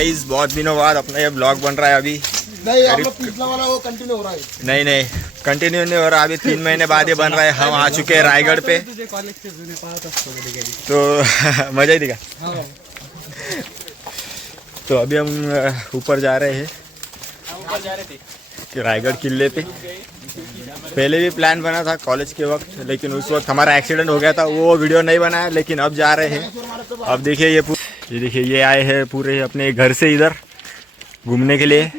Guys, बहुत दिनों बाद अपना ये ब्लॉग बन रहा है अभी। नहीं, आप लोग पिछला वाला वो कंटिन्यू हो रहा है। नहीं कंटिन्यू नहीं हो रहा, अभी 3 महीने बाद ये बन रहा है। हम आ चुके हैं रायगढ़ पे, तो मजा ही दिखा। तो अभी हम ऊपर जा रहे हैं रायगढ़ किले पे। पहले भी प्लान बना था कॉलेज के वक्त, लेकिन उस वक्त हमारा एक्सीडेंट हो गया था, वो वीडियो नहीं बनाया। लेकिन अब जा रहे हैं। अब देखिए ये देखिए ये आए हैं पूरे अपने घर से इधर घूमने के लिए,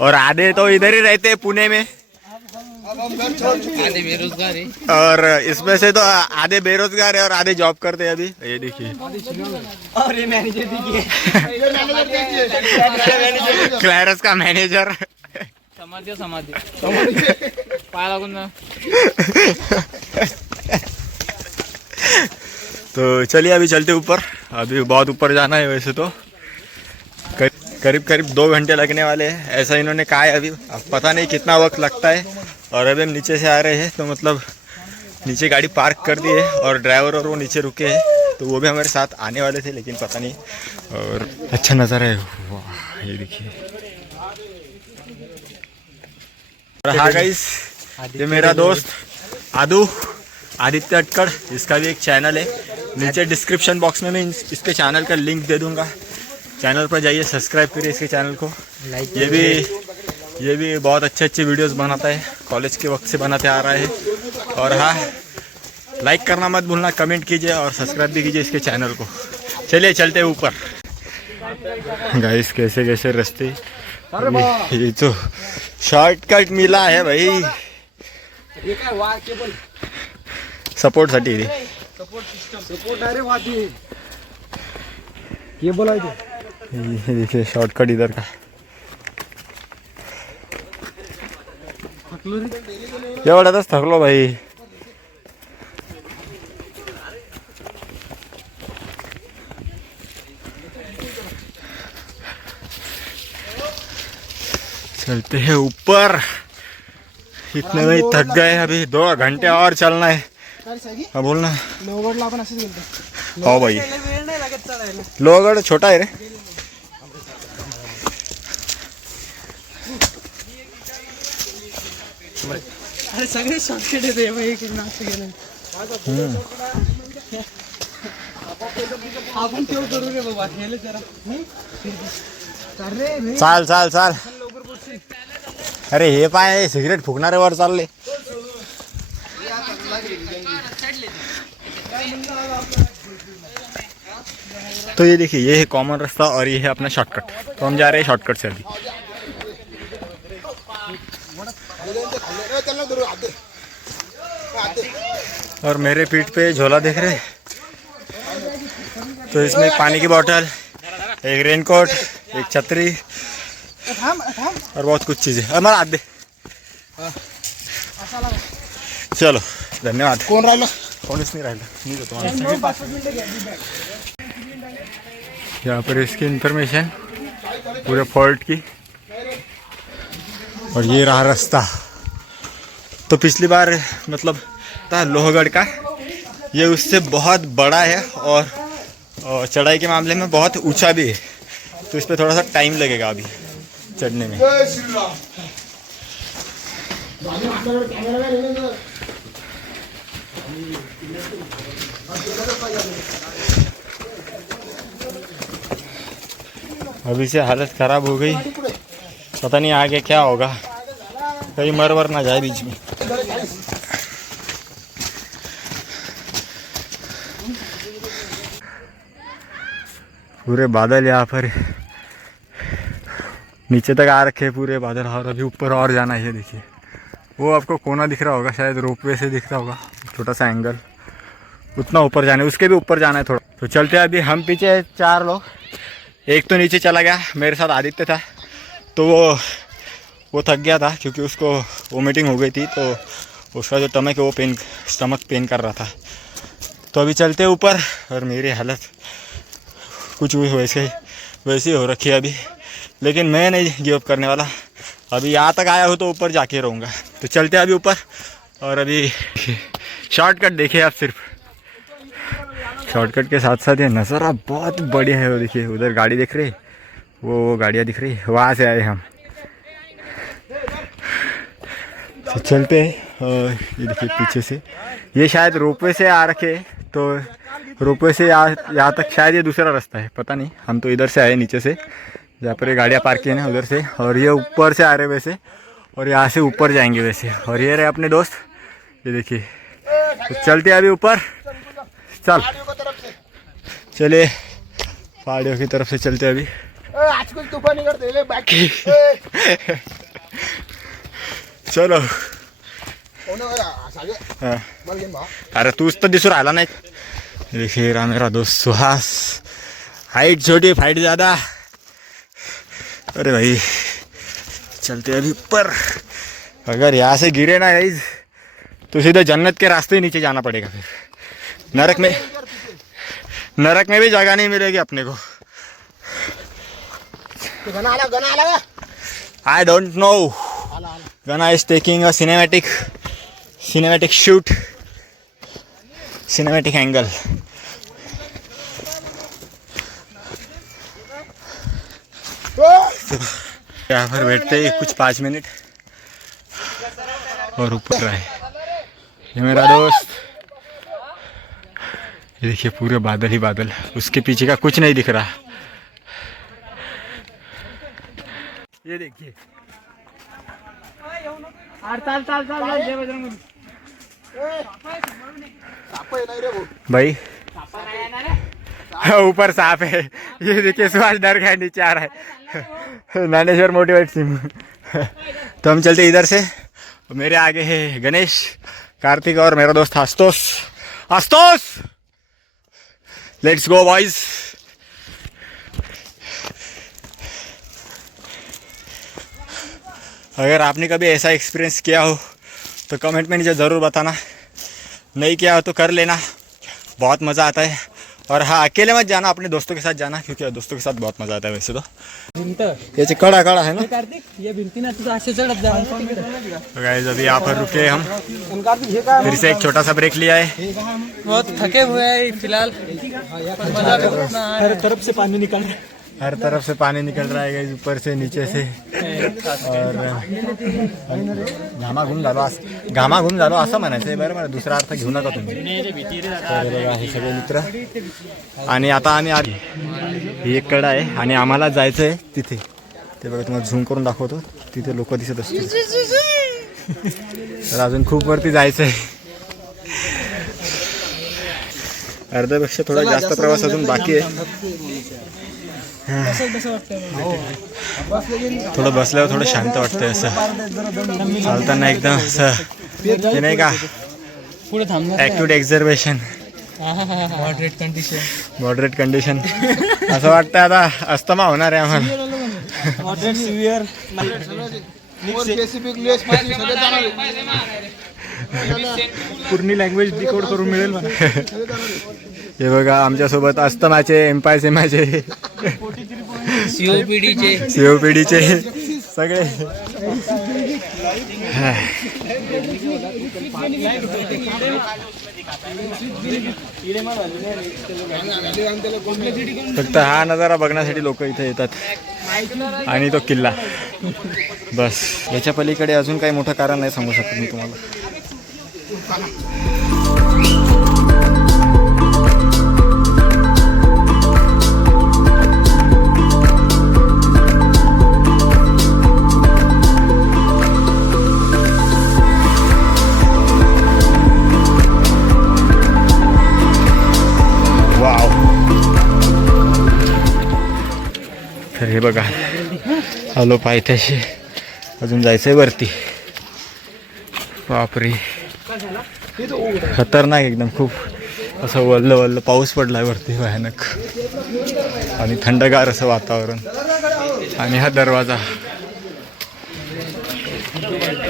और आधे तो इधर ही रहते हैं पुणे में, आधे बेरोजगार है, और इसमें से तो आधे बेरोजगार है और आधे जॉब करते हैं अभी। ये देखिए, और ये मैनेजर देखिए, क्लैरस का मैनेजर। समाधि पाया लागून ना। तो चलिए अभी चलते ऊपर। अभी बहुत ऊपर जाना है वैसे तो, करीब 2 घंटे लगने वाले हैं ऐसा इन्होंने कहा है। अभी अब पता नहीं कितना वक्त लगता है। और अभी हम नीचे से आ रहे हैं, तो मतलब नीचे गाड़ी पार्क कर दी है और ड्राइवर और वो नीचे रुके हैं, तो वो भी हमारे साथ आने वाले थे, लेकिन पता नहीं। और अच्छा नज़ारा है, वाह ये देखिए। हाँ गाइस, ये मेरा दोस्त आदित्य अटकड़, इसका भी एक चैनल है। नीचे डिस्क्रिप्शन बॉक्स में मैं इसके चैनल का लिंक दे दूंगा। चैनल पर जाइए, सब्सक्राइब करिए इसके चैनल को। ये भी बहुत अच्छे वीडियोस बनाता है, कॉलेज के वक्त से बनाते आ रहा है। और हाँ, लाइक करना मत भूलना, कमेंट कीजिए और सब्सक्राइब भी कीजिए इसके चैनल को। चलिए चलते ऊपर। गाइस कैसे कैसे रास्ते, ये तो शॉर्टकट मिला है भाई सपोर्ट साठी। ये बोला ये देखिए शॉर्टकट इधर का। एवढ्यातच थकलो भाई। चलते हैं ऊपर, इतने में ही थक गए। अभी 2 घंटे और चलना है। हाँ बोलना। लोहगडला आपण असंच गेलतो। हो भाई, वेळ नाही लागत चढायला। लोहगड छोटा है रे। अरे सगळे शॉर्टकट येते भाई, इकडून असं गेलं। आपण तेव करू रे बाबा, गेले जरा। अरे चाल चाल चाल। अरे हे पाय सिगरेट फुकणारे वर चालले। तो ये देखिए, ये है कॉमन रास्ता और ये है अपना शॉर्टकट। तो हम जा रहे हैं शॉर्टकट से अभी। और मेरे पीठ पे झोला देख रहे, तो इसमें एक पानी की बोतल, एक रेनकोट, एक छतरी और बहुत कुछ चीजें। हमारा हाथ दे। चलो धन्यवाद। कोण राहिलं? कोणीच नहीं रहता, नहीं तो यहाँ पर इसकी इंफॉर्मेशन पूरे फोर्ट की। और ये रहा रास्ता। तो पिछली बार मतलब था लोहगढ़ का, ये उससे बहुत बड़ा है और चढ़ाई के मामले में बहुत ऊंचा भी है, तो इस पर थोड़ा सा टाइम लगेगा अभी चढ़ने में। अभी से हालत खराब हो गई, पता नहीं आगे क्या होगा, कहीं मर ना जाए बीच में। पूरे बादल यहाँ पर नीचे तक आ रखे पूरे बादल, और अभी ऊपर और जाना है। देखिए वो आपको कोना दिख रहा होगा, शायद रोपवे से दिख रहा होगा, छोटा सा एंगल। उतना ऊपर जाना है, उसके भी ऊपर जाना है थोड़ा। तो चलते हैं अभी। हम पीछे 4 लोग, एक तो नीचे चला गया, मेरे साथ आदित्य था, तो वो थक गया था क्योंकि उसको वोमिटिंग हो गई थी, तो उसका जो स्टमक है वो स्टमक पेन कर रहा था। तो अभी चलते हैं ऊपर, और मेरी हालत कुछ वैसे हो रखी है अभी, लेकिन मैं नहीं गिव अप करने वाला। अभी यहाँ तक आया हो तो ऊपर जाके रहूँगा। तो चलते हैं अभी ऊपर। और अभी शॉर्टकट देखिए आप, सिर्फ शॉर्टकट के साथ साथ ये नज़ारा बहुत बढ़िया है। वो देखिए उधर गाड़ी देख रहे, वो गाड़ियाँ दिख रही है, वहाँ से आए हम। तो चलते हैं। और ये देखिए पीछे से, ये शायद रोपवे से आ रखे, तो रोपवे से यहाँ तक शायद ये दूसरा रास्ता है, पता नहीं। हम तो इधर से आए नीचे से, जहाँ पर ये गाड़ियाँ पार्क की है ना उधर से, और ये ऊपर से आ रहे वैसे, और यहाँ से ऊपर जाएंगे वैसे। और ये रहे अपने दोस्त, ये देखिए। तो चलते अभी ऊपर, चल चले पहाड़ियों की तरफ से चलते अभी। आजकल तूफान करते बाकी चलो। हाँ। अरे तूच तर दिसून राहिला नाही। देखिए रहा मेरा दोस्त सुहास, हाइट छोटी फाइट ज़्यादा। अरे भाई चलते अभी ऊपर। अगर यहाँ से गिरे ना गाइस तो सीधा जन्नत के रास्ते ही नीचे जाना पड़ेगा। फिर नरक में भी जगह नहीं मिलेगी अपने को। I don't know. Gana is taking a cinematic shoot, cinematic angle. तो यहाँ पर बैठते ही कुछ 5 मिनट और ऊपर आए। ये मेरा दोस्त, ये देखिए पूरे बादल ही बादल, उसके पीछे का कुछ नहीं दिख रहा। ये देखिए भाई ऊपर सांप है। ये देखिए सुहास डर गया, नीचे आ रहा है। ज्ञानेश्वर मोटिवेट सिंह। तो हम चलते इधर से। मेरे आगे है गणेश, कार्तिक और मेरा दोस्त आस्तोस। Let's go boys. अगर आपने कभी ऐसा एक्सपीरियंस किया हो तो कमेंट में नीचे ज़रूर बताना, नहीं किया हो तो कर लेना, बहुत मज़ा आता है। और हाँ, अकेले मत जाना, अपने दोस्तों के साथ जाना, क्योंकि दोस्तों के साथ बहुत मज़ा आता है वैसे तो। ये कड़ा है ना कार्तिक, ये भिंती ना तुझा आशे चढ़ जा। तो गाइस अभी यहाँ पर रुके हम, फिर से एक छोटा सा ब्रेक लिया है। बहुत थके हुए हैं फिलहाल। हर तरफ से पानी निकल रहा है, हर तरफ से पानी निकल रहा है गाइस, ऊपर से नीचे से। और घामा घूम झालो असं म्हणायचं आहे बरं, मला दुसरा अर्थ घेऊ नका तुम्ही। तर बघा हे सगळे मित्र, आणि आता आम्ही ही एक कडा आहे आणि आम्हाला जायचं आहे तिथे। ते बघा तुम्हाला झूम करून दाखवतो, तिथे लोक दिसत असतील। तर अजून खूप वरती जायचं आहे, अर्ध्यापेक्षा थोडा जास्त प्रवास अजून बाकी आहे। थोडं बसल्यावर थोडं शांत वाटतंय, असं चालताना एकदम असं ते नाही का पुढे थांबणार, ॲक्टिव्ह एक्झर्वेशन, मॉडरेट कंडिशन असं वाटतं आता अस्थमा होणार आहे आम्हाला। मॉडरेट सिव्हिअर पूर्ण लँग्वेज डिकोड करून मिळेल मला। हे बघा आमच्यासोबत अस्थमाचे, एम्पायसेमाचे, सीओपीडीचे सगळे। फक्त हा नजारा बघण्यासाठी लोक इथे येतात, आणि तो किल्ला बस। याच्या पलीकडे अजून काही मोठं कारण नाही सांगू शकत मी तुम्हाला। तर हे बघा आलो पायथ्याशी, अजून जायचंय वरती। बापरे खतरनाक एकदम, खूप असं वल्ल पाऊस पडलाय वरती भयानक, आणि थंडगार असं वातावरण। आणि हा दरवाजा,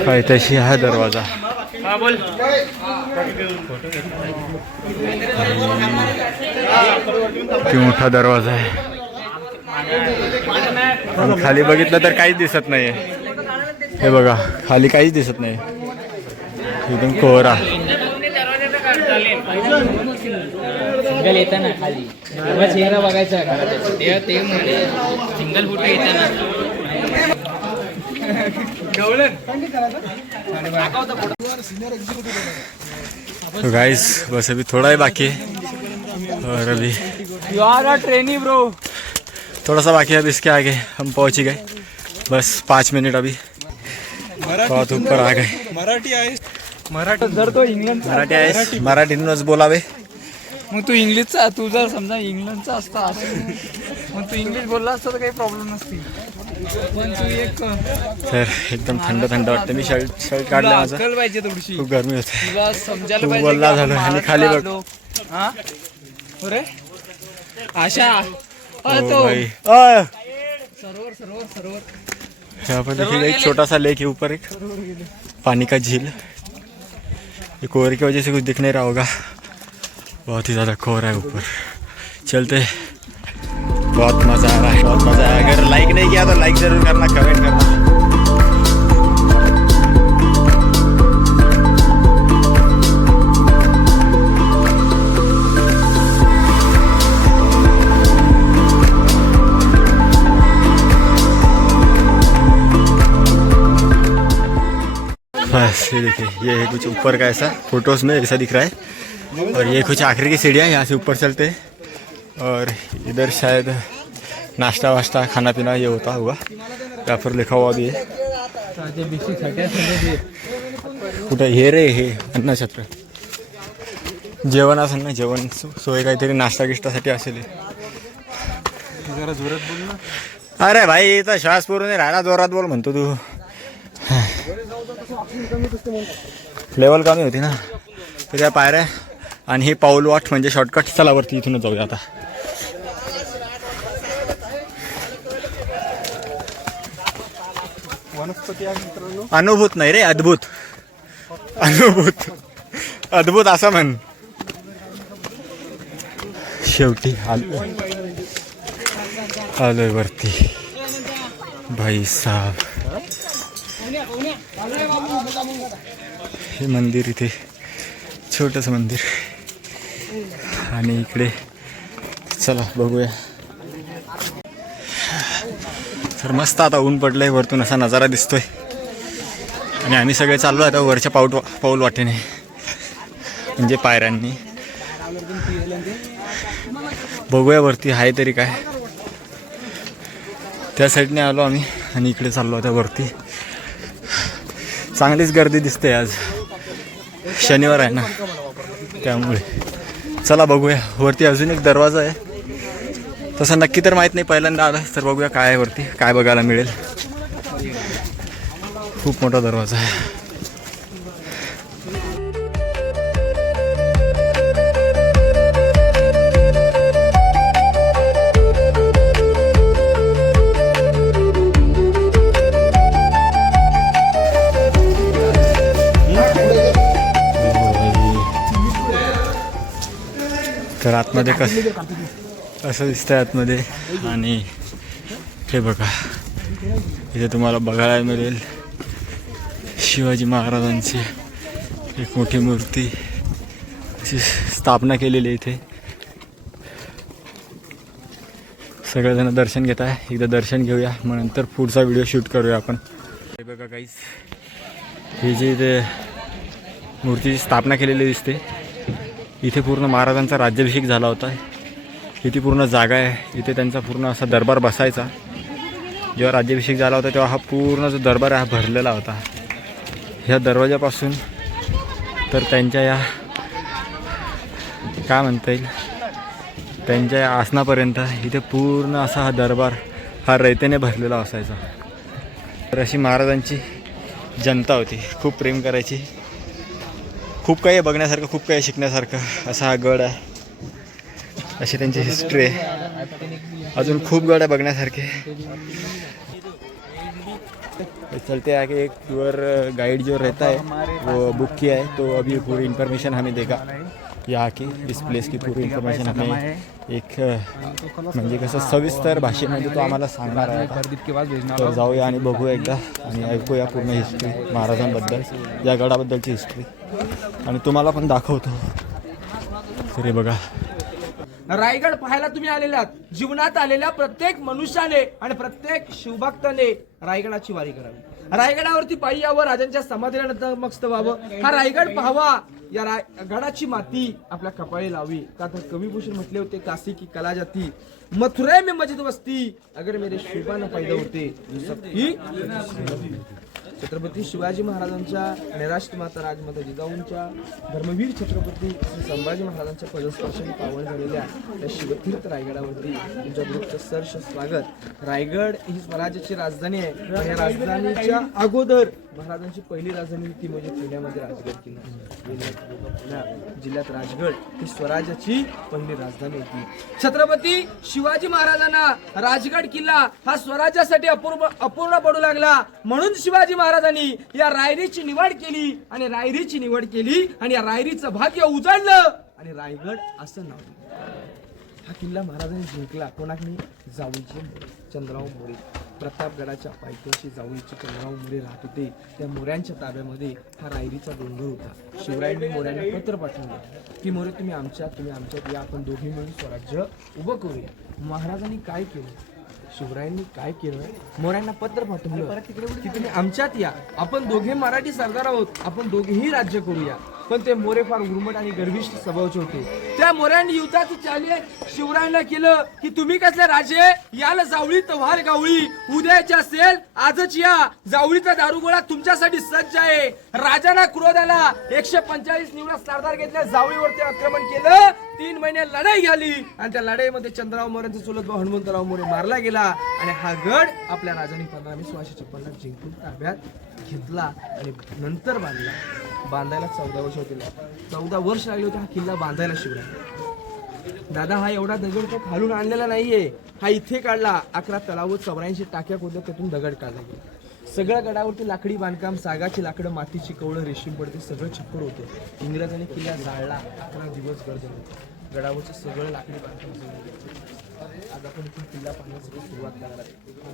पायथ्याशी हा दरवाजा, किती मोठा दरवाजा आहे। खाली बघितलं तर काहीच दिसत नाहीये, हे बघा खाली काहीच दिसत नाही, एकदम कोहरा। सिंगल येतं ना खाली तेव्हा चेहरा बघायचा तेव्हा ते म्हणजे सिंगल फोटो येतं ना तो गाइस बस अभी थोड़ा ही बाकी है और अभी you are a trainee bro थोड़ा सा बाकी है। अब इसके आगे हम पहुंच ही गए, बस 5 मिनट अभी बहुत ऊपर आ गए। मराठी जर तो इंग्लंड मराठी आहे, मराठीतूनच बोलावे। मग तू इंग्लिशचा तू जर समजा इंग्लंडचा असता मग तू इंग्लिश बोलला असता तर काही प्रॉब्लेम नसती पण तू एक तर एकदम थंड थंड वाटतं। मी शर्ट काढलं माझं, अक्कल पाहिजे थोडीशी खूप गरमी होते। तुला समजायला तू पाहिजे बोलला की आपण झालं आणि खाली बघ। महाराष्ट्रात आलो. हा अरे आशा ओ तो भाई सरोवर सरोवर सरोवर यहाँ पर देखिए एक छोटा सा लेक है ऊपर, एक पानी का झील। ये कोहरे की वजह से कुछ दिख नहीं रहा होगा, बहुत ही ज़्यादा कोहरा है ऊपर। चलते, बहुत मज़ा आ रहा है, बहुत मज़ा आया। अगर लाइक नहीं किया तो लाइक ज़रूर करना, कमेंट करना। बस ये देखिए, ये है कुछ ऊपर का ऐसा, फोटोज़ में ऐसा दिख रहा है। और ये कुछ आखिरी की सीढ़ियाँ, यहाँ से ऊपर चलते हैं। और इधर शायद नाश्ता वाश्ता खाना पीना ये होता होगा, यहाँ पर लिखा हुआ भी है। कुठं हे रे हे अन्नछत्र, जेवण असेल ना, जेवण सोय काहीतरी नाश्ता गिष्टासाठी असेल हे। जरा जोरात बोल ना. अरे भाई इथं श्वास पुरून नाही राहिला, जोरात बोल म्हणतो तू। लेवल कमी होती ना, तर त्या पायऱ्या आणि हे पाऊल वाट म्हणजे शॉर्टकट। चला वरती इथूनच जाऊया आता। वनस्पती आहे मित्रांनो. अनुभूत नाही रे, अद्भुत, अनुभूत, अद्भुत असं म्हण। शेवटी आलोय वरती भाई साहब। हे मंदिर, इथे छोटंसं मंदिर आणि इकडे चला बघूया। तर मस्त आता ऊन पडलंय, वरतून असा नजारा दिसतोय आणि आम्ही सगळे चाललो आता वरच्या पाऊल वाटेने, म्हणजे पायऱ्यांनी। बघूया वरती आहे तरी काय। त्या साईडने आलो आम्ही आणि इकडे चाललो आता वरती। चांगलीच गर्दी दिसते आज, शनिवार आहे ना त्यामुळे। चला बघूया वरती। अजून एक दरवाजा आहे, तसं नक्की तर माहीत नाही, पहिल्यांदा आलं तर बघूया काय आहे वरती, काय बघायला मिळेल। खूप मोठा दरवाजा आहे। तर आतमध्ये असं दिसतंय आतमध्ये। आणि हे बघा, इथे तुम्हाला बघायला मिळेल शिवाजी महाराजांची एक मोठी मूर्ती अशी स्थापना केलेली आहे इथे। सगळेजण दर्शन घेत आहे, एकदा दर्शन घेऊया, मग नंतर पुढचा व्हिडिओ शूट करूया आपण। हे बघा गाईस, ही जी इथे मूर्तीची स्थापना केलेली दिसते, इथे पूर्ण महाराजांचा राज्याभिषेक झाला होता। इथे पूर्ण जागा आहे, इथे त्यांचा पूर्ण असा दरबार बसायचा। जेव्हा राज्याभिषेक झाला होता तेव्हा हा पूर्ण जो दरबार आहे हा भरलेला होता। ह्या दरवाजापासून तर त्यांच्या या काय म्हणता येईल, त्यांच्या या आसनापर्यंत इथे पूर्ण असा हा दरबार हा रयतेने भरलेला असायचा। तर अशी महाराजांची जनता होती, खूप प्रेम करायची। खूप काही बघण्यासारखं, खूप काही शिकण्यासारखं असा हा गड आहे, अशी त्यांची हिस्ट्री आहे। अजून खूप गड आहे बघण्यासारखे। चलते आगे, एक टूर गाइड जो रहता है वो बुक किया है, तो अभी पूरी इन्फॉर्मेशन हमें देगा यहाँ की, इस प्लेस की पूरी इन्फॉर्मेशन हमें एक म्हणजे कसं सविस्तर भाषेमध्ये तो आम्हाला सांगणार आहे। तर जाऊया आणि बघूया एकदा आणि ऐकूया पूर्ण हिस्ट्री महाराजांबद्दल, या गडाबद्दलची हिस्ट्री, आणि तुम्हाला पण दाखवतो। तर हे बघा, रायगड पाहायला तुम्ही आलेलात. जीवनात आलेल्या प्रत्येक मनुष्याने आणि प्रत्येक शिवभक्ताने रायगडाची वारी करावी. रायगडावरती पायी यावं, राजांच्या समाधीला नतमस्तक व्हावं. हा रायगड पाहावा, या गडाची माती आपल्या कपाळी लावी. का तर कविभूषण म्हटले होते, काशी की कला जाती मथुरे में मस्जिद वस्ती अगर मेरे शिवा न पैदा होते सबकी. छत्रपती शिवाजी महाराजांच्या आणि राष्ट्रमाता राजमाता जिजाऊंच्या धर्मवीर छत्रपती श्री संभाजी महाराजांच्या पदस्पर्शाने पावन झालेल्या या शिवतीर्थ रायगडावरती तुमच्या ग्रुपचं सहर्ष स्वागत. रायगड ही स्वराज्याची राजधानी आहे. या राजधानीच्या अगोदर महाराजांची पहिली राजधानी ती म्हणजे पुण्यामध्ये राजगड किल्ला. पुणे जिल्ह्यात राजगड ही स्वराज्याची पहिली राजधानी होती. छत्रपती शिवाजी महाराजांना राजगड किल्ला हा स्वराज्यासाठी अपूर्ण पडू लागला. म्हणून शिवाजी महाराजांनी या रायरीची निवड केली आणि या रायरीचं भाग्य उजळलं आणि रायगड असं नाव दिलं. हा किल्ला महाराजांनी जिंकला. कोणाकडे? जावळीचे चंद्रराव मोरे. प्रतापगडाच्या पायथ्याशी जावळीचे चंद्रराव मोरे राहत होते. त्या मोऱ्यांच्या ताब्यामध्ये हा रायरीचा डोंगर होता. शिवरायांनी मोऱ्यांना पत्र पाठवलं की मोरे तुम्ही आमच्यात या, आपण दोघे मिळून स्वराज्य उभं करूया. महाराजांनी काय केलं? शिवरायांनी काय केलं? मोऱ्यांना पत्र पाठवलं की तुम्ही आमच्यात या, आपण दोघे मराठी सरदार आहोत, आपण दोघेही राज्य करूया. पण ते मोरे फार उर्मट आणि गर्विष्ठ स्वभावाचे होते. त्या मोऱ्यांनी युद्धाची चाली शिवरायांना केलं की तुम्ही कसले राजे, याला जावळी तव्हार गावळी, उद्याची असेल आजच या, जावळीचा दारुगोळा तुमच्यासाठी सज्ज आहे. राजाला क्रोध आला. 145 निवडक सरदार घेतल्या, जावळीवरती आक्रमण केलं. 3 महिने लढाई झाली आणि त्या लढाईमध्ये चंद्रराव मोऱ्यांचा चुलत भाऊ हनुमंतराव मोरे मारला गेला आणि हा गड आपल्या राजांनी 1556 जिंकून ताब्यात घेतला आणि नंतर बांधायला 14 वर्ष होती. 14 वर्ष लागले होते हा किल्ला बांधायला शिवराय. दादा हा एवढा दगड तो खालून आणलेला नाहीये, हा इथे काढला. 11 तलाव 84 टाक्या खोदल्या, त्यातून दगड काढला गेला. सगळ्या गडावरती लाकडी बांधकाम, सागाची लाकडं, मातीची कवळं, रेशीम पडते सगळं छप्पर होतं. इंग्रजांनी किल्ला जाळला. 11 दिवस गर्द होते. गडावरचं सगळं लाकडी बांधकाम. आज आपण इथून किल्ला पाहण्यासाठी सुरुवात करणार आहे.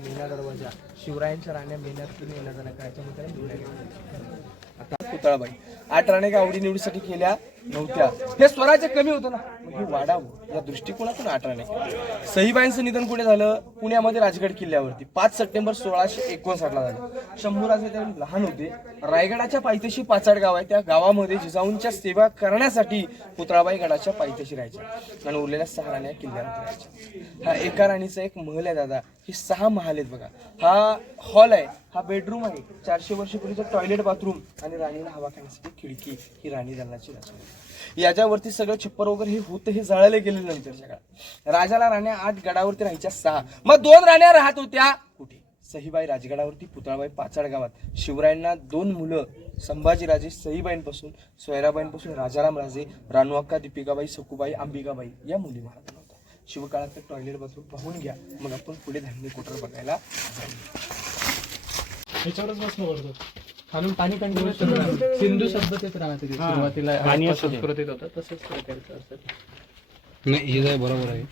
मेना दरवाजा, शिवरायांच्या राण्या मेण्यातून येण्या जाण्या करायच्या म्हणतात. आता पुतळाबाई 8 राण्या का आवडी निवडीसाठी केल्या नव्हत्या. हे स्वराज्य कमी होतं ना, हे वाढावं या दृष्टिकोनातून 8 राण्या. सईबाईंचं निधन कुठे झालं? पुण्यामध्ये राजगड किल्ल्यावरती 5 सप्टेंबर 1659 ला झालं. शंभूराजे त्यावेळी लहान होते. रायगडाच्या पायथ्याशी पाचाड गाव आहे, त्या गावामध्ये जिजाऊंच्या सेवा करण्यासाठी पुतळाबाई गडाच्या पायथ्याशी राहायच्या आणि उरलेल्या 6 राण्या किल्ल्यावरती राहायच्या. हा एका राणीचा एक महल आहे दादा. हे 6 महल आहेत बघा. हा हॉल आहे, हा बेडरूम आहे, 400 वर्षापूर्वीचं टॉयलेट बाथरूम आणि राणीला हवा खाण्यासाठी खिडकी, ही राणी दालनाची रचना. याच्यावरती सगळं छप्पर वगैरे हे होतं, हे जाळले गेले नंतरच्या काळात. राजाला राण्या 8, गडावरती राहायच्या 6. मग 2 राण्या राहत होत्या कुठे? सईबाई राजगडावरती, पुतळाबाई पाचाड गावात. शिवरायांना 2 मुलं, संभाजीराजे सईबाईंपासून, सोयराबाईंपासून राजाराम राजे, राणूअक्का, दीपिकाबाई, सकुबाई, अंबिकाबाई या मुली महाराजांना होत्या. शिवकाळात टॉयलेट बाथरूम पाहून घ्या, मग आपण पुढे धान्य कोटर बघायला ह्याच्यावरच बसणं पडतो. खालून पाणी सिंधू शब्द तेच राहते सुरुवातीला संस्कृतीत होता तसंच प्रकारचं असतं. नाही हे जाय बरोबर आहे.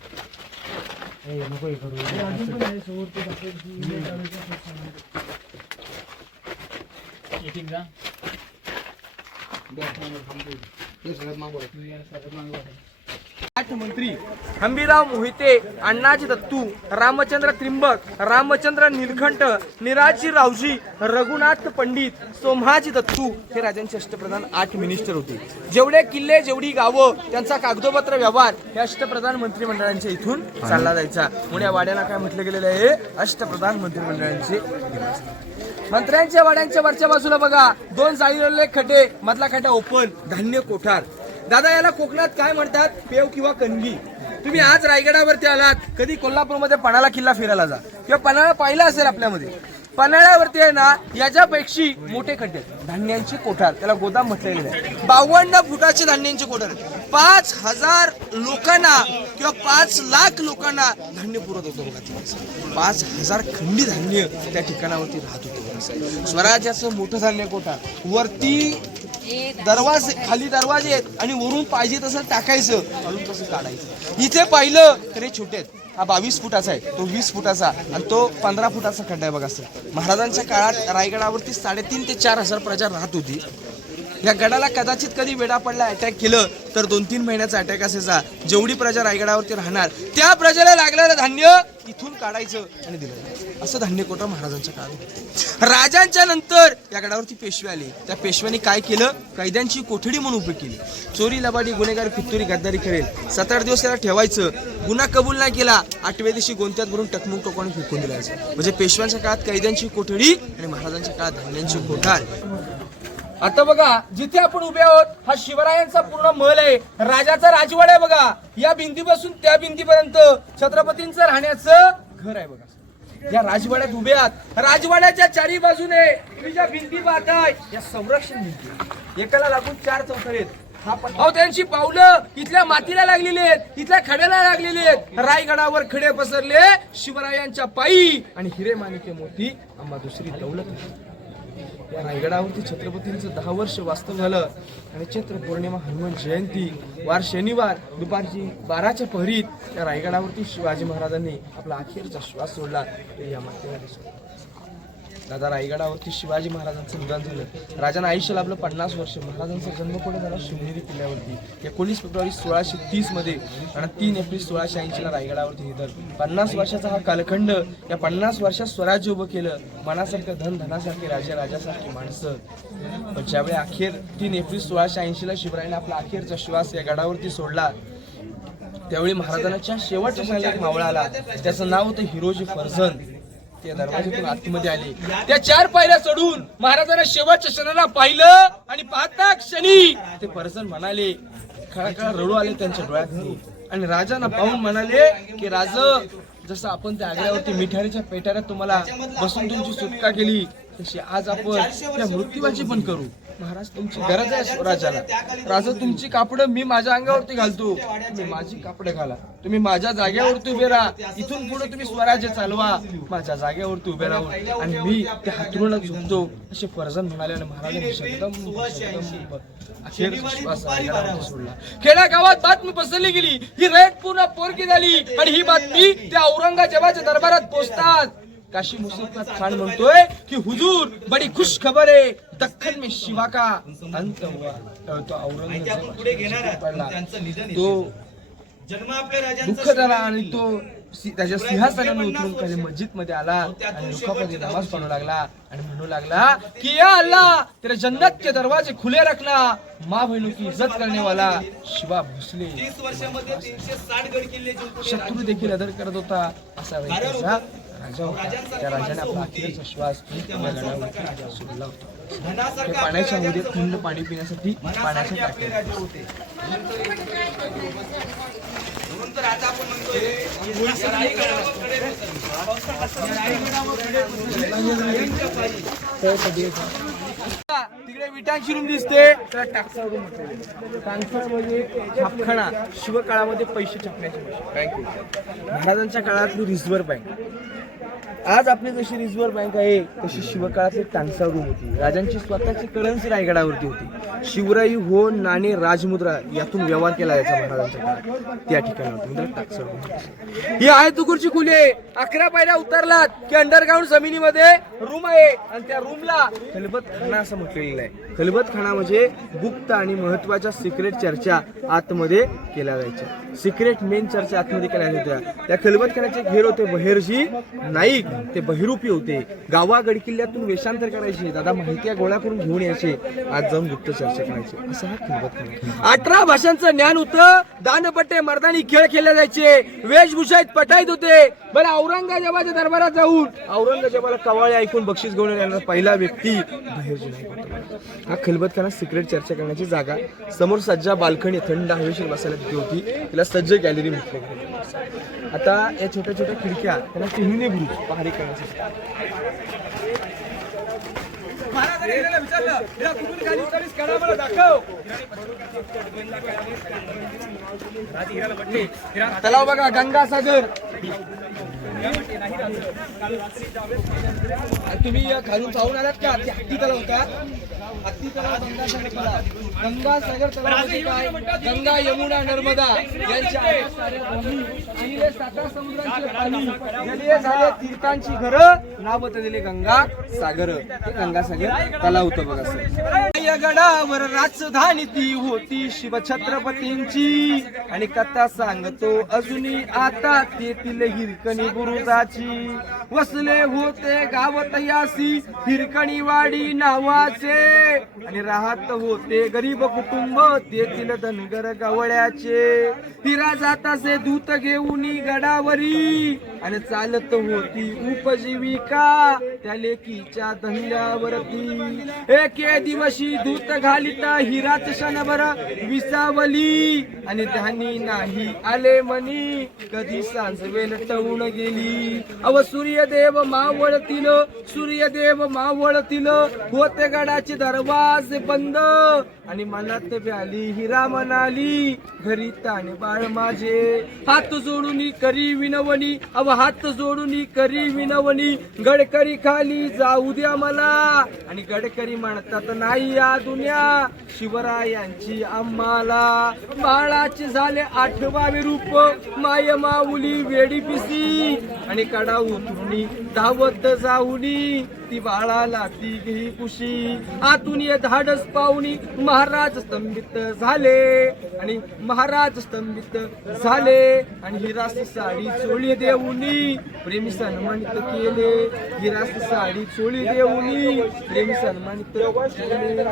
मंत्री हंबीराव मोहिते, अण्णाजी दत्तू, रामचंद्र त्रिंबक, रामचंद्र नीलकंठ, निराजी रावजी, रघुनाथ पंडित, सोमहाजी दत्तू हे राजांचे अष्टप्रधान 8 मिनिस्टर होते. जेवढे किल्ले, जेवढी गावं, त्यांचा कागदोपत्र व्यवहार हे अष्टप्रधान मंत्रिमंडळांच्या इथून चालला जायचा. म्हणून या वाड्याला काय म्हटलं गेलेलं आहे? अष्टप्रधान मंत्रिमंडळांचे. मंत्र्यांच्या वाड्यांच्या वरच्या बाजूला बघा 2 जाळीवरले खड्डे, मधला खड्डा ओपन, धान्य कोठार. दादा याला कोकणात काय म्हणतात? पेव किंवा कणगी. तुम्ही आज रायगडावरती आलात, कधी कोल्हापूरमध्ये पन्हाळा किल्ला फिरायला जा किंवा पन्हाळा पाहिला असेल आपल्यामध्ये. पन्हाळ्यावरती आहे ना, याच्यापेक्षा मोठे खड्डे, धान्यांचे कोठार, त्याला गोदाम म्हटलेले आहे. 52 फुटाचे धान्यांचे कोठार. 5000 लोकांना किंवा 5 लाख लोकांना धान्य पुरत होतं बघा. 5000 खंडी धान्य त्या ठिकाणावरती राहत होते. स्वराज्याचं मोठं धान्य कोठार. वरती दरवाजे, खाली दरवाजे आहेत आणि वरून पाहिजे तसं टाकायचं, खालून तसं काढायचं. इथे पाहिलं तर हे छोटे आहेत. हा 22 फुटाचा आहे, तो 20 फुटाचा आणि तो 15 फुटाचा खड्डा आहे बघा. सर महाराजांच्या काळात रायगडावरती 3,500 ते 4,000 प्रजा राहत होती. या गडाला कदाचित कधी वेडा पडला अटॅक केलं तर 2-3 महिन्याचा अटॅक असायचा. जेवढी प्रजा रायगडावरती राहणार त्या प्रजेला लागलेलं धान्य इथून काढायचं आणि दिलं जायचं. असं धान्य कोटा महाराजांच्या काळात. राजांच्या नंतर या गडावरती पेशवे आले. त्या पेशव्यांनी काय केलं? कैद्यांची कोठडी म्हणून उभी केली. चोरी लबाडी गुन्हेगारी फित्तुरी गद्दारी करेल 7-8 दिवस त्याला ठेवायचं. गुन्हा कबूल नाही केला 8व्या दिवशी गोंत्यात भरून टकमुक टोकाने फेकून दिलायचं. म्हणजे पेशव्यांच्या काळात कैद्यांची कोठडी आणि महाराजांच्या काळात धान्यांची कोठार. आता बघा जिथे आपण उभे आहोत हा शिवरायांचा पूर्ण महल आहे. राजाचा राजवाडा आहे बघा. या भिंतीपासून त्या भिंतीपर्यंत छत्रपतींचं राहण्याचं घर आहे बघा. या राजवाड्यात उभे आहात. राजवाड्याच्या चारी बाजूने तुम्ही ज्या भिंती पाहताय या संरक्षण भिंती. एकाला लागून 4 चौथरे आहेत. अहो त्यांची पावलं इथल्या मातीला लागलेली आहेत, इथल्या खड्याला लागलेली आहेत. रायगडावर खडे पसरले शिवरायांच्या पायी आणि हिरे माणिके मोती आम्हा दुसरी दौलत होती. या रायगडावरती छत्रपतींचं 10 वर्ष वास्तव झालं आणि चैत्र पौर्णिमा हनुमान जयंती वार शनिवार दुपारची 12च्या पहरीत या रायगडावरती शिवाजी महाराजांनी आपला अखेरचा श्वास सोडला. या मातेमध्ये सोडला. दादा रायगडावरती शिवाजी महाराजांचं निधन झालं. राजांना आयुष्य लाभलं 50 वर्ष. महाराजांचा जन्म कुठे झाला? शिवनेरी किल्ल्यावरती 19 फेब्रुवारी 1630 मध्ये आणि 3 एप्रिल 1680 ला रायगडावरती निधन. 50 वर्षाचा हा कालखंड. या 50 वर्षात स्वराज्य उभं केलं. मनासारखं धन धनासारखे राजा राजासारखी माणसं. पण ज्यावेळी अखेर 3 एप्रिल 1680 ला शिवरायांनी आपला अखेरचा श्वास या गडावरती सोडला त्यावेळी महाराजांच्या शेवटच्या क्षणाला एक मावळा आला. त्याचं नाव होतं हिरोजी फर्जंद. त्या दरवाजातून आतमध्ये आले. त्या 4 पायऱ्या चढून महाराजांना शेवटच्या क्षणाला पाहिलं आणि पाहता क्षणी ते फर्जंद म्हणाले, खळखळ रडू आले त्यांच्या डोळ्यात आणि राजांना पाहून म्हणाले की राज, जसं आपण त्या आगळ्यावरती मिठारीच्या पेटाऱ्यात तुम्हाला बसून तुमची सुटका केली तशी आज आपण त्या मृत्यूवाची पण करू. महाराज तुमची गरज आहे स्वराज्याला. राजा तुमची कापडं मी माझ्या अंगावरती घालतो, तुम्ही माझी कापडं घाला. तुम्ही माझ्या जागेवरती उभे राहा. इथून पुढे तुम्ही स्वराज्य चालवा. माझ्या जागेवरती उभे राहून आणि मी त्या हातरुणात झुकतो असे फर्जंद म्हणाले आणि महाराजांनी शब्दम अखेर श्वास सोडला. खेड्या गावात बातमी पसरली गेली. ही रयत पूर्ण पोरकी झाली आणि ही बातमी त्या औरंगजेबाच्या दरबारात पोहोचतात. काशी मुसलमान खान म्हणतोय की हुजूर बड़ी खुश खबर है, दख्खन में शिवा का अंत हुआ. तो औरंगजेब पडला. तो दुःख झाला आणि तो त्याच्या सिंहासनावर उतरून कधी मस्जिद मध्ये आला आणि दुःखामध्ये नमाज पढू लागला आणि म्हणू लागला की या अल्लाह तेरे जन्नत के दरवाजे खुले रखना. माँ बहनों की इज्जत करने वाला शिवा भोसले. 30 वर्षामध्ये 360 गड किल्ले शत्रू देखील आदर करत होता असा राजा होता. त्या राजाने आपला अखेरचा श्वास सोडला होता. पाण्याच्या हवेत थंड पाणी पिण्यासाठी पाण्याच्या टाक्या. तर आता आपण म्हणतोय तिकडे विटांची रूम दिसते त्याला टाकसा रूम म्हटलेलं. टाकसा म्हणजे छापखाना. शिवकाळामध्ये पैसे छापण्याची बँक. महाराजांच्या काळातली रिझर्व्ह बँक. आज आपली जशी रिझर्व्ह बँक आहे तशी शिवकाळातली टांगसा रूम होती. राजांची स्वतःची करन्सी रायगडावरती होती. शिवराई हो नाणे राजमुद्रा यातून व्यवहार केला जायचा महाराजांच्या काळात. त्या ठिकाणी टांगसा रूम. ही आहे तुकुरची खुली आहे. 11 पायऱ्या उतरलात की अंडरग्राऊंड जमिनीमध्ये रूम आहे आणि त्या रूमला खलबतखाना असं म्हटलेलं आहे. खलबतखाना म्हणजे गुप्त आणि महत्वाच्या सिक्रेट चर्चा आतमध्ये केल्या जायच्या. सिक्रेट मेन चर्चा आतमध्ये केल्या जायच्या. त्या खलबतखान्याचे घेर होते बहिर्जी नाईक. ते बहिरूपी होते. गावा गडकिल्ल्यातून वेषांतर करायचे. दादा माहिती गोळा करून घेऊन यायचे. आज जाऊन गुप्त चर्चा करायचे. असा हा खलबतखाना. 18 भाषांचं ज्ञान होतं. दानपट्टे मर्दानी खेळ खेळले जायचे. वेशभूषात पटाईत होते. बरं औरंगजेबाच्या दरबारात जाऊन औरंगजेबाला कवाळे ऐकून बक्षीस घेऊन येणारा पहिला व्यक्ती बहिर्जी नाईक होता. हा खलबतखाना सिक्रेट चर्चा करण्याची जागा. समोर सज्जा बाल्कनी थंड हवेशीर बसायला तिथे होती. तिला सज्ज गॅलरी म्हटलं गेलं. आता या छोट्या छोट्या खिडक्या त्यांना चिमणी बुरुज पहाडी करण्यासाठी. तलाव बघा गंगासागर. तुम्ही खालून जाऊन आलात का? ते हत्ती तलाव होता. हत्ती तलाव गंगासागर तलाव. गंगासागर तलाव म्हणजे काय? गंगा यमुना नर्मदा यांच्या आणि 7 समुद्रांचे पाणी जलीय झाले तीर्थांची घरं नाव दिले गंगा सागर. हे गंगासागर तलाव होतं बघा सर. या गडावर राजधानी ती होती शिवछत्रपतींची. आणि कथा सांगतो अजूनही आता तेथील हिरकणी बुरुजाची. वसले होते गाव तयासी हिरकणी वाडी नावाचे. आणि राहत होते गरीब कुटुंब तेथील धनगर गवळ्याचे. हिरा जातासे दूत घेऊन गडावरी. आणि चालत होती उपजीविका त्या लेकीच्या धंद्यावरती. एके दिवशी दूत घालिता हिराच क्षणभर विसावली. आणि ध्यानी नाही आले मनी कधी सांज वेलटवून गेली. अव सूर्यदेव मावळतील सूर्यदेव मावळतील होते गडाचे दरवाजे बंद. आणि मनात व्याली हिरा म्हणाली घरी ताण बाळ माझे. हात जोडून करी विनवणी अव हात जोडून करी विनवणी. गडकरी खाली जाऊ द्या मला. आणि गडकरी म्हणतात नाही या दुनिया शिवरायांची आम्हाला. बाळाचे झाले 8वे रूप माय माऊली वेडी पिसी. आणि कडा उतरुनी धावत जाऊनी ती बाळाला ती घे कुशी. आतून ये धाडस पाहुणी महाराज स्तंभित झाले. आणि महाराज स्तंभित झाले. आणि हिरास साडी चोळी देऊनी प्रेमी सन्मानित केले. हिरास साडी चोळी देऊनी प्रेमी सन्मानित केले.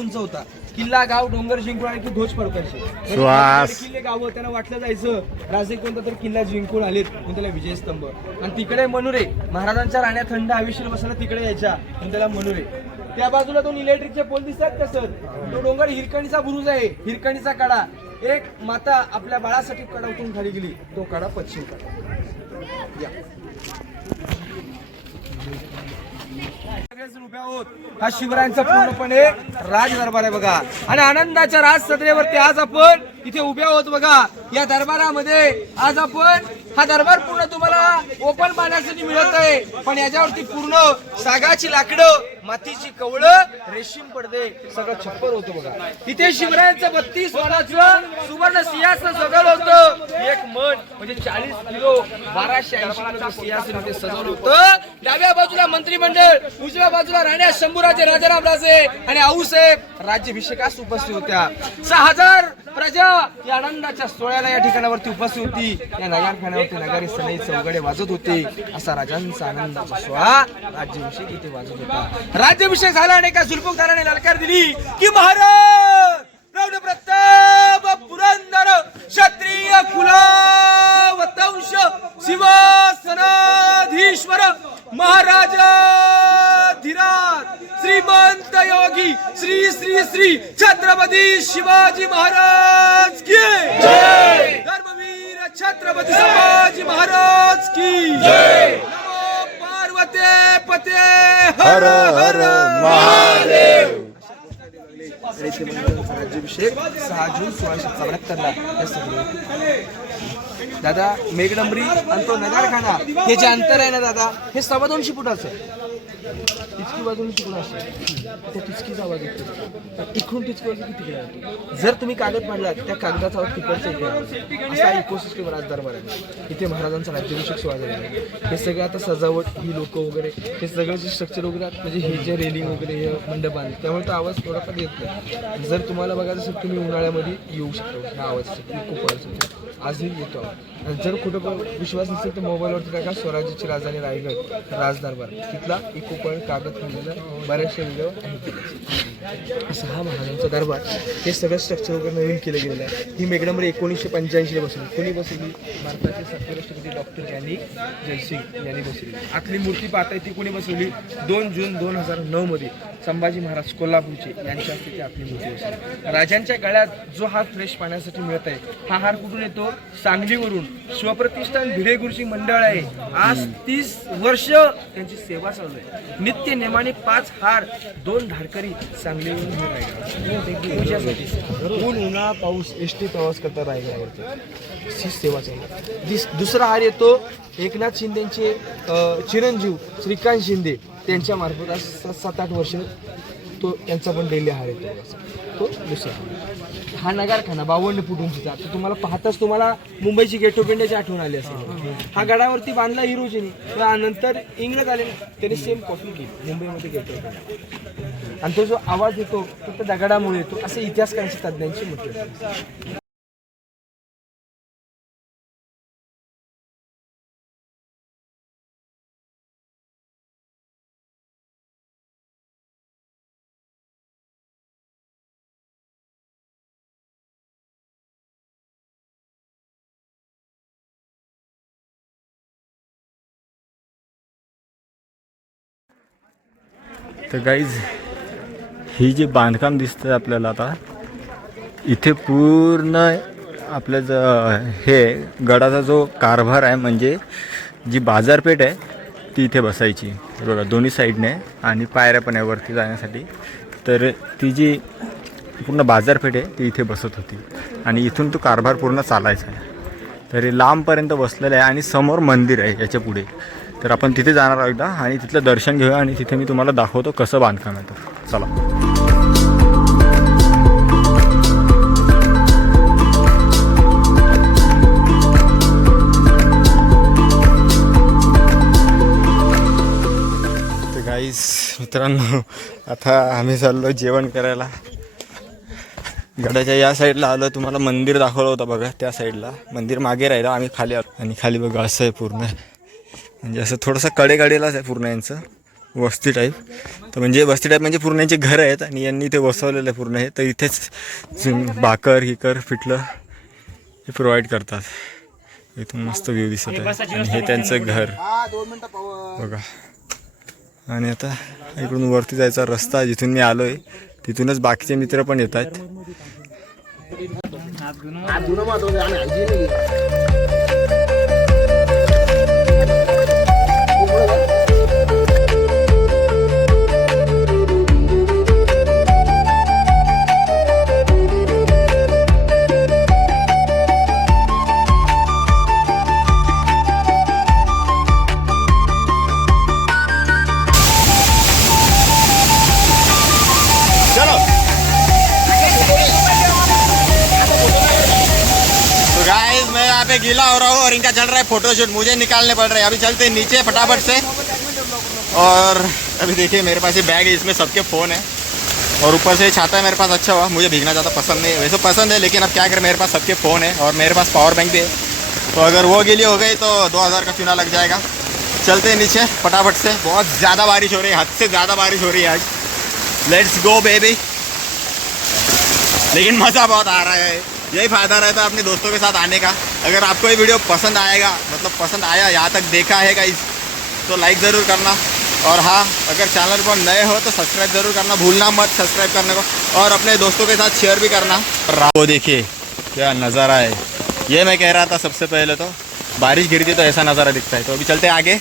उंच होता किल्ला गाव डोंगर जिंकून आणखी ध्वज फडकायचे. श्वास. किल्ले गाव त्यांना वाटलं जायचं राजे कोणता तर किल्ला जिंकून आलेत म्हणून त्याला विजयस्तंभ. आणि तिकडे मनोरे महाराजांच्या राण्या थंड हवेशीर बसायला तिकडे यायच्या म्हणून त्याला मनोरे. त्या बाजूला दोन इलेक्ट्रिकचे पोल दिसतात का सर. तो डोंगर हिरकणीचा बुरुज आहे हिरकणीचा कडा. एक माता आपल्या बाळासाठी कडा उतरून खाली गेली तो कडा पश्चिम कडा. उभ्या आहोत. हा शिवरायांचा पूर्णपणे राज दरबार आहे बघा. आणि आनंदाच्या राज सदरेवरती आज आपण इथे उभ्या आहोत बघा. या दरबारामध्ये आज आपण हा दरबार पूर्ण तुम्हाला ओपन पाहण्यासाठी मिळत आहे. पण याच्यावरती पूर्ण सागाची लाकडं मातीची कवळं रेशीम पडदे सगळं छप्पर होतं बघा. इथे शिवरायांचं 32 वाणाचं सुवर्ण सिंहासन सजवलं होतं. एक मन म्हणजे 40 किलो 1280 किलो सिंहासन इथे सजवलं होतं. डाव्या बाजूला मंत्रिमंडळ उजव्या बाजूला राण्या शंभूराजे राजाराम राजे आणि आऊसाहेब राज्याभिषेकास उपस्थित होत्या. 6000 प्रजा या आनंदाच्या सोहळ्याला या ठिकाणावरती उपस्थित होती. या नगारखान्यावरती नगारी सनई चौघडे वाजत होते. असा राजांचा आनंदाचा सोहळा राज्याभिषेक इथे वाजत होता. राज्याभिषेक झाला आणि एका जुलपूकदाराने ललकार दिली की महाराज प्रौढ प्रताप पुरंदर क्षत्रिय कुलवंश सिंहासनाधीश्वर महाराजाधिराज श्रीमंत योगी श्री श्री श्री छत्रपती शिवाजी महाराज की जय. धर्मवीर छत्रपती संभाजी महाराज की जय. नमो पार्वती पते हर हर महादेव. राज्याभिषेक 6 जून 1674 ला. दादा मेघडंबरी आणि तो नगारखाना हे जे अंतर आहे ना दादा हे 250 फुटाचं आहे. टिचकी बाजून तिकडून असते त्या टिचकीचा आवाज येतो. इकडून टिचकीवरती किती तिकडे आहे. जर तुम्ही कागद पाडला त्या कागदाचा आवाज तिकडचा इकडे असा इकोसिस्टम राजदरबार आहे. इथे महाराजांचा राज्याभिषेक सोहळा झालेला आहे. हे सगळं आता सजावट ही लोक वगैरे हे सगळं जे स्ट्रक्चर वगैरे म्हणजे हे जे रेलिंग वगैरे हे मंडप आहे त्यामुळे तो आवाज थोडाफार येत नाही. जर तुम्हाला बघायचं असेल तुम्ही उन्हाळ्यामध्ये येऊ शकता. हा आवाज खूप आजही येतो. आणि जर कुठं विश्वास नसेल तर मोबाईलवरती टाका स्वराज्याची राजधानी रायगड राजदरबार तिथला इको पॉईंट कागद ठेवलेला बऱ्याचशा व्हिडिओ आहे. असा हा महाराजांचा दरबार हे सगळं स्ट्रक्चर वगैरे नवीन केलं गेलेलं आहे. ही मेघडंबरी 1985 ला बसवली. कोणी बसवली. भारताचे 7वे राष्ट्रपती डॉक्टर ज्ञानी जयसिंग यांनी बसवली. आतली मूर्ती पाहताय ती कोणी बसवली 2 जून 2009 मध्ये संभाजी महाराज कोल्हापूरचे यांच्या हस्ते ती आपली मूर्ती बसवली. राजांच्या गळ्यात जो हार फ्रेश पाण्यासाठी मिळत आहे हा हार कुठून येतो सांगलीवरून. शिवप्रतिष्ठान भिडे गुरुजी मंडळ आहे. आज 30 वर्ष त्यांची सेवा चालू आहे. नित्य नेमाने 5 हार 2 धारकरी सांगलीवरून पूजासाठी ऊन उन्हा पाऊस एसटी प्रवास करता रायगडावरती सेवा चालू आहे. दुसरा हार येतो एकनाथ शिंदेचे चिरंजीव श्रीकांत शिंदे त्यांच्या मार्फत आज 7-8 वर्ष तो त्यांचा पण डेली हार येतो तो दुसरा. हा नगारखाना 52 फूट उंचीचा. तर तुम्हाला पाहताच तुम्हाला मुंबईची गेट ऑफ इंडियाची आठवण आली असेल. हा गडावरती बांधला हिरोजीनी. नंतर इंग्रज आले ना, त्याने सेम कॉपी केली मुंबईमध्ये गेट ऑफ इंडिया. आणि तो जो आवाज येतो तो त्या दगडामुळे येतो असे इतिहासकारांची तज्ज्ञांची मत आहे. तर गाईज ही जी बांधकाम दिसतं आपल्याला आता, इथे पूर्ण आपलं हे गडाचा जो कारभार आहे, म्हणजे जी बाजारपेठ आहे ती इथे बसायची. बघा दोन्ही साईडने, आणि पायऱ्या पण आहे वरती जाण्यासाठी. तर ती जी पूर्ण बाजारपेठ आहे ती इथे बसत होती, आणि इथून तो कारभार पूर्ण चालायचा आहे. तर हे लांबपर्यंत बसलेलं आहे, आणि समोर मंदिर आहे याच्या पुढे. तर आपण तिथे जाणार आहोत एकदा, आणि तिथलं दर्शन घेऊया, आणि तिथे मी तुम्हाला दाखवतो कसं बांधकाम आहे. तर चला. तर गाईस मित्रांनो, आता आम्ही चाललो जेवण करायला. गडाच्या या साईडला आलो, तुम्हाला मंदिर दाखवलं होतं बघा, त्या साईडला मंदिर मागे राहिलं, आम्ही खाली आलो. आणि खाली बघा असं आहे पूर्ण, म्हणजे असं थोडंसं कडेकडेलाच आहे पूर्ण यांचं वस्ती टाईप. तर म्हणजे वस्ती टाईप म्हणजे पूर्ण यांचे घर आहेत, आणि यांनी ते वसवलेलं आहे पूर्ण हे. तर इथेच भाकर हिकर पिठलं हे प्रोव्हाइड करतात. इथून मस्त व्ह्यू दिसत आहे, आणि हे त्यांचं घर बघा. आणि आता इकडून वरती जायचा रस्ता जिथून मी आलो आहे, तिथूनच बाकीचे मित्र पण येत आहेत. पे गीला हो रहा हूँ और इनका चल रहा है फोटोशूट, मुझे निकालने पड़ रहे हैं. अभी चलते हैं नीचे फटाफट से. और अभी देखिए मेरे पास ये बैग है, इसमें सबके फ़ोन है, और ऊपर से छाता है मेरे पास. अच्छा हुआ, मुझे भीगना ज़्यादा पसंद नहीं है, वैसे पसंद है, लेकिन अब क्या करें, मेरे पास सबके फ़ोन है, और मेरे पास पावर बैंक भी है. तो अगर वो गीली हो गई तो 2000 का चूना लग जाएगा. चलते हैं नीचे फटाफट से. बहुत ज़्यादा बारिश हो रही है, हद से ज़्यादा बारिश हो रही है आज. Let's go baby. लेकिन मज़ा बहुत आ रहा है, यही फ़ायदा रहता है अपने दोस्तों के साथ आने का. अगर आपको ये वीडियो पसंद आएगा, मतलब पसंद आया, यहाँ तक देखा है गाइस, तो लाइक ज़रूर करना. और हाँ, अगर चैनल पर नए हो तो सब्सक्राइब ज़रूर करना, भूलना मत सब्सक्राइब करने को, और अपने दोस्तों के साथ शेयर भी करना. वो देखिए क्या नज़ारा है, ये मैं कह रहा था सबसे पहले. तो बारिश गिरती तो ऐसा नज़ारा दिखता है. तो अभी चलते हैं आगे.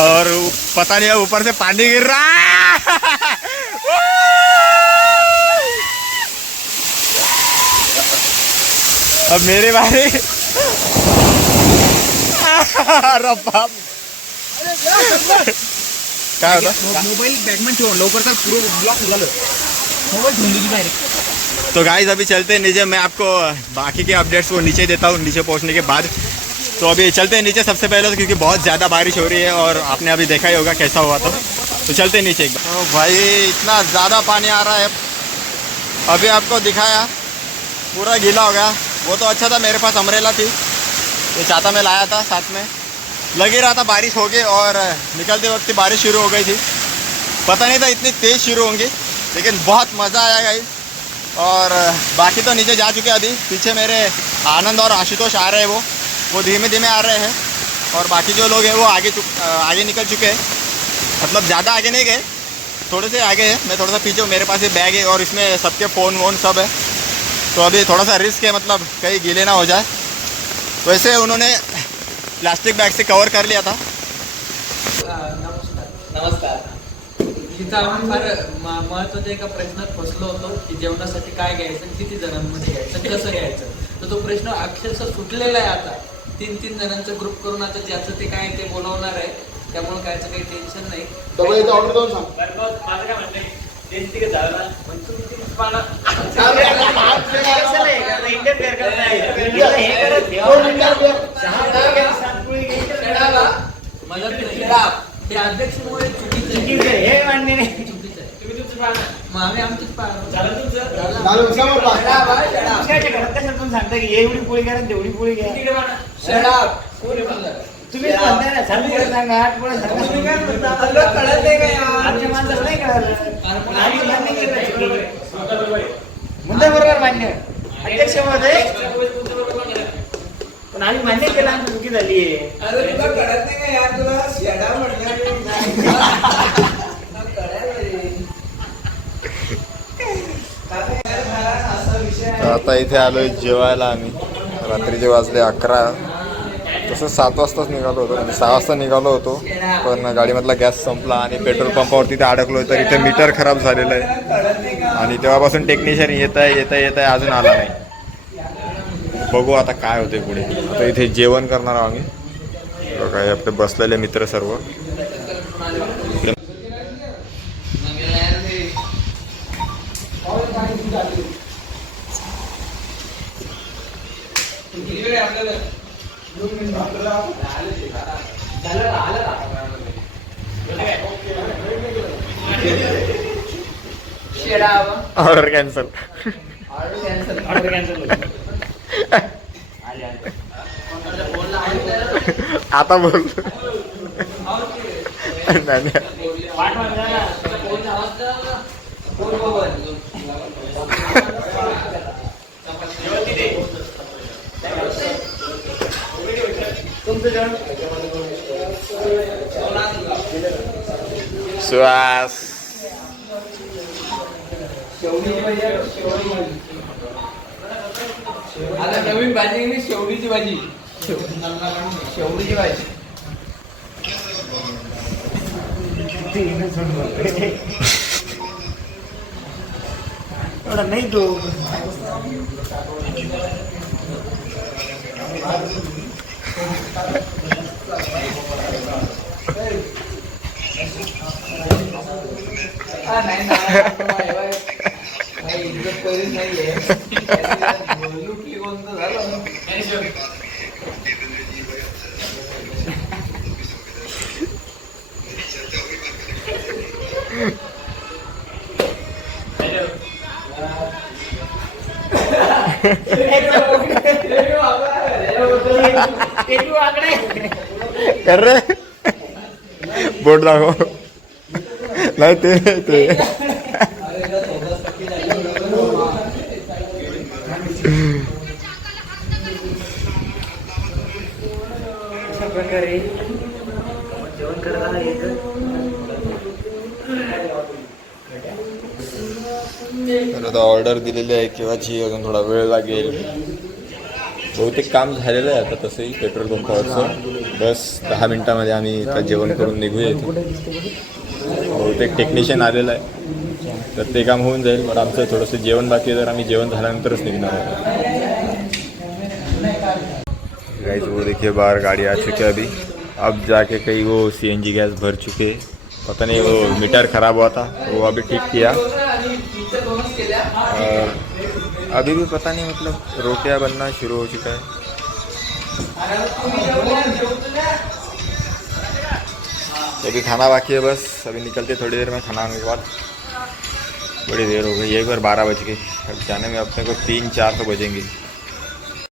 और पता नहीं है ऊपर से पानी गिर रहा है. अब मेरे बारे अरे बाप, काय होता मोबाईल बॅगमध्ये ठेवून लवकर तर पूर्ण ब्लॉक झालं, मोबाईल ठेवून दिली डायरेक्ट. तो गाइस अभी चलते हैं नीचे, मैं आपको बाकी के अपडेट्स को नीचे देता हूँ नीचे पहुँचने के बाद. तो अभी चलते हैं नीचे सबसे पहले, तो क्योंकि बहुत ज़्यादा बारिश हो रही है, और आपने अभी देखा ही होगा कैसा हुआ. तो चलते हैं नीचे एक बार. तो भाई इतना ज़्यादा पानी आ रहा है, अभी आपको दिखाया पूरा गीला हो गया. वो तो अच्छा था, मेरे पास अम्ब्रेला थी, ये छाता में लाया था साथ में. लग ही रहा था बारिश होगी, और निकलते वक्त बारिश शुरू हो गई थी. पता नहीं था इतनी तेज़ शुरू होंगी, लेकिन बहुत मज़ा आया गाइस. और बाकी तो नीचे जा चुके हैं. अभी पीछे मेरे आनंद और आशुतोष आ रहे हैं, वो धीमे धीमे आ रहे हैं. और बाकी जो लोग हैं वो आगे निकल चुके हैं, मतलब ज़्यादा आगे नहीं गए, थोड़े से आगे हैं. मैं थोड़ा सा पीछे हूँ, मेरे पास ये बैग है, और इसमें सबके फ़ोन वोन सब है. तो अभी थोड़ा सा रिस्क है, मतलब कहीं गीले ना हो जाए. वैसे उन्होंने प्लास्टिक बैग से कवर कर लिया था. नमस्कार. तिथं आपण फार महत्त्वाच्या एका प्रश्नात फसलो होतो की जेवणासाठी काय घ्यायचं, किती जणांमध्ये घ्यायचं, कसं घ्यायचं. तर तो प्रश्न अक्षरशः सुटलेला आहे आता. 3 जणांचा ग्रुप करून आता ज्याचं ते काय ते बोलवणार आहे, त्यामुळे कायचं काही टेन्शन नाही. माझं काय म्हणणं आहे, हे अध्यक्षामुळे चुकीचं आहे. मग आम्ही आमचीच सांगता की एवढी पोळी करा तेवढी पोळी घ्या. तुम्ही सांगता ना, सांगा 8 पोळ्या सांगा. कळत नाही का आमच्या माणसाला नाही कळालं. आम्ही मान्य केलं मुद्दा बरोबर मान्य अध्यक्ष महोदय, पण आम्ही मान्य केलं आमची चुकी झाली आहे. कळत नाही का यार तुला शेडा आता इथे आलोय जेवायला आम्ही. रात्रीचे वाजले 11. तसं 7 वाजताच निघालो होतो, म्हणजे 6 वाजता निघालो होतो, पण गाडीमधला गॅस संपला आणि पेट्रोल पंपावरती ते अडकलो. तर इथे मीटर खराब झालेलं आहे आणि तेव्हापासून टेक्निशियन येत आहे अजून आला नाही. बघू आता काय होते पुढे. आता इथे जेवण करणार आहोत आम्ही. बघा हे आपले बसलेले मित्र सर्व. Order cancel. आता बोल. नाही सुहास आता नवीन भाजी आहे शेवडीची भाजी. शेवडीची भाजी एवढा नाही तो इज्जत करीत नाहीये. लुटली कोणतं झालं. कर रे बोट दाखव. नाही ते अशा प्रकारे जेवण करायला येतं. तर आता ऑर्डर दिलेली आहे केव्हाची, अजून थोडा वेळ लागेल. बहुतेक काम झालेलं आहे आता तसंही पेट्रोल पंपावरचं. बस 10 मिनटामध्ये आम्ही आता जेवण करून निघूया इथून. बहुतेक टेक्निशियन आलेलं आहे तर ते काम होऊन जाईल. पण आमचं थोडंसं जेवण बाकी आहे, तर आम्ही जेवण झाल्यानंतरच निघणार आहोत. गाइस वो देखिए बाहर गाड़ी आ चुकी है अभी. अब जाके कहीं वो CNG गैस भर चुके. पता नहीं वो मीटर ख़राब हुआ था, वो अभी ठीक किया. और अभी भी पता नहीं मतलब रोटियां बनना शुरू हो चुका है. अभी खाना बाकी है बस. अभी निकलते थोड़ी देर में खाना आने के बाद. बड़ी देर हो गई, एक बार 12 बज गए. अब जाने में अपने को 3-4 तो बजेंगे.